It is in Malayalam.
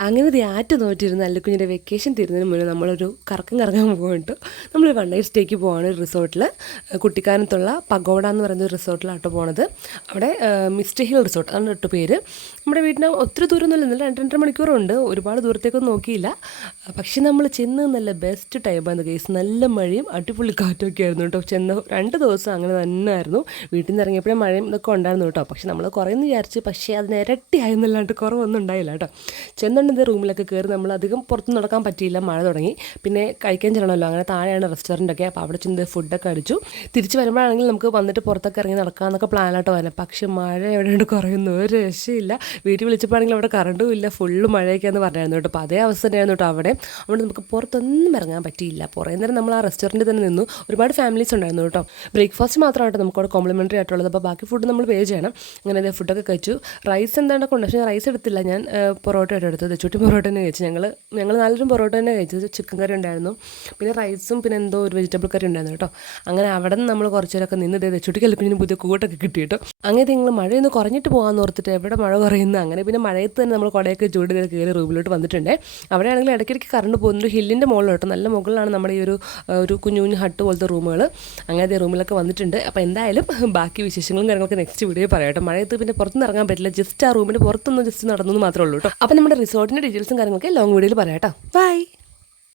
അങ്ങനെ ദേ ആറ്റ് നോറ്റിരുന്ന് അല്ലുക്കുഞ്ഞിൻ്റെ വെക്കേഷൻ തീരുന്നതിന് മുന്നേ നമ്മളൊരു കറങ്ങാൻ പോയിട്ട് നമ്മൾ വൺ നൈറ്റ് സ്റ്റേക്ക് പോവാണ് റിസോർട്ടിൽ. കുട്ടിക്കാനത്തുള്ള പഗോഡ എന്ന് പറയുന്ന ഒരു റിസോർട്ടിലാട്ടോ പോണത്. അവിടെ മിസ്റ്റ് ഹിൽ റിസോർട്ട് അതാണ് ഒട്ട് പേര്. നമ്മുടെ വീടിന് ഒത്തിരി ദൂരമൊന്നുമില്ല, ഇന്നലെ 2-2.5 മണിക്കൂറുണ്ട്. ഒരുപാട് ദൂരത്തേക്കൊന്നും നോക്കിയില്ല. പക്ഷെ നമ്മൾ ചെന്ന് നല്ല ബെസ്റ്റ് ടൈമായിരുന്നു കേസ്. നല്ല മഴയും അടിപൊളി കാറ്റൊക്കെ ആയിരുന്നു കേട്ടോ. ചെന്ന 2 ദിവസം അങ്ങനെ തന്നെ ആയിരുന്നു. വീട്ടിൽ നിന്ന് ഇറങ്ങിയപ്പോഴേ മഴയും ഇതൊക്കെ ഉണ്ടായിരുന്നു കേട്ടോ. പക്ഷെ നമ്മൾ കുറേയെന്ന് വിചാരിച്ച്, പക്ഷേ അതിന് ഇരട്ടിയായെന്നല്ലാണ്ട് കുറവൊന്നും ഉണ്ടായില്ല കേട്ടോ. ചെന്നുകൊണ്ട് റൂമിലൊക്കെ കയറി നമ്മൾ അധികം പുറത്ത് നടക്കാൻ പറ്റിയില്ല, മഴ തുടങ്ങി. പിന്നെ കഴിക്കാൻ ചെല്ലണമല്ലോ, അങ്ങനെ താഴെയാണ് റെസ്റ്റോറൻറ്റൊക്കെ. അപ്പോൾ അവിടെ ചെന്ന് ഫുഡൊക്കെ അടിച്ചു. തിരിച്ച് വരുമ്പോഴാണെങ്കിൽ നമുക്ക് വന്നിട്ട് പുറത്തൊക്കെ ഇറങ്ങി നടക്കാമെന്നൊക്കെ പ്ലാനായിട്ട് വരുന്നത്. പക്ഷേ മഴ എവിടെയുണ്ട് കുറയുന്നു, ഒരു രക്ഷയില്ല. വീട്ടിൽ വിളിച്ചപ്പോഴാണെങ്കിൽ അവിടെ കറണ്ടും ഇല്ല, ഫുള്ള് മഴയൊക്കെയാണെന്ന് പറഞ്ഞായിരുന്നു കേട്ടോ. അപ്പോൾ അതേ അവസ്ഥ തന്നെയായിരുന്നു കേട്ടോ അവിടെ. അവിടെ നമുക്ക് പുറത്തൊന്നും ഇറങ്ങാൻ പറ്റിയില്ല. കുറേ നേരം നമ്മൾ ആ റെസ്റ്റോറൻറ്റിൽ തന്നെ നിന്നു. ഒരുപാട് ഫാമിലീസ് ഉണ്ടായിരുന്നു കേട്ടോ. ബ്രേക്ക്ഫാസ്റ്റ് മാത്രമായിട്ട് നമുക്ക് അവിടെ കോംപ്ലിമെൻ്ററി ആയിട്ടുള്ളത്. അപ്പോൾ ബാക്കി ഫുഡ് നമ്മൾ പേ ചെയ്യണം. അങ്ങനെ അതേ ഫുഡൊക്കെ കഴിച്ചു. റൈസ് എന്താണ്ടൊക്കെ ഉണ്ട്, പക്ഷേ റൈസ് എടുത്തില്ല. ഞാൻ പൊറോട്ട ആയിട്ട് എടുത്തത്. ചുട്ടി പൊറോട്ട തന്നെ കഴിച്ചു. ഞങ്ങൾ 4 പൊറോട്ട തന്നെ കഴിച്ചത്. ചിക്കൻ കറി ഉണ്ടായിരുന്നു, പിന്നെ റൈസും, പിന്നെ എന്തോ ഒരു വെജിറ്റബിൾ കറി ഉണ്ടായിരുന്നു കേട്ടോ. അങ്ങനെ അവിടെ നിന്ന് നമ്മൾ കുറച്ച് നേരമൊക്കെ നിന്ന് ചുട്ടിക്കൽപ്പിന് പുതിയ കൂട്ടൊക്കെ കിട്ടി കേട്ടോ. അങ്ങനെ നിങ്ങൾ മഴയൊന്ന് കുറഞ്ഞിട്ട് പോകാമെന്ന് ഓർത്തിട്ട് എവിടെ മഴ കുറയുന്നു. അങ്ങനെ പിന്നെ മഴയത്ത് തന്നെ നമ്മൾ കുടയൊക്കെ ചൂട് കയറി റൂമിലോട്ട് വന്നിട്ടുണ്ട്. അവിടെയാണെങ്കിൽ ഇടയ്ക്കിടയ്ക്ക് കറണ്ട് പോകുന്നൊരു ഹില്ലിൻ്റെ മുകളിലോട്ട്, നല്ല മുകളിലാണ് നമ്മുടെ ഈ ഒരു കുഞ്ഞു ഹട്ട് പോലത്തെ റൂമുകൾ. അങ്ങനത്തെ റൂമിലൊക്കെ വന്നിട്ടുണ്ട്. അപ്പോൾ എന്തായാലും ബാക്കി വിശേഷങ്ങളും കാര്യങ്ങളൊക്കെ നെക്സ്റ്റ് വീഡിയോ പറയാം കേട്ടോ. മഴയത്ത് പിന്നെ പുറത്തുനിന്ന് ഇറങ്ങാൻ പറ്റില്ല, ജസ്റ്റ് ആ റൂമിൻ്റെ പുറത്തൊന്ന് ജസ്റ്റ് നടന്നു മാത്രമേ ഉള്ളൂ കേട്ടോ. അപ്പോൾ നമ്മുടെ റിസോർട്ടിൻ്റെ ഡീറ്റെയിൽസും കാര്യങ്ങളൊക്കെ ലോങ് വീഡിയോയിൽ പറയാം കേട്ടോ. ബൈ.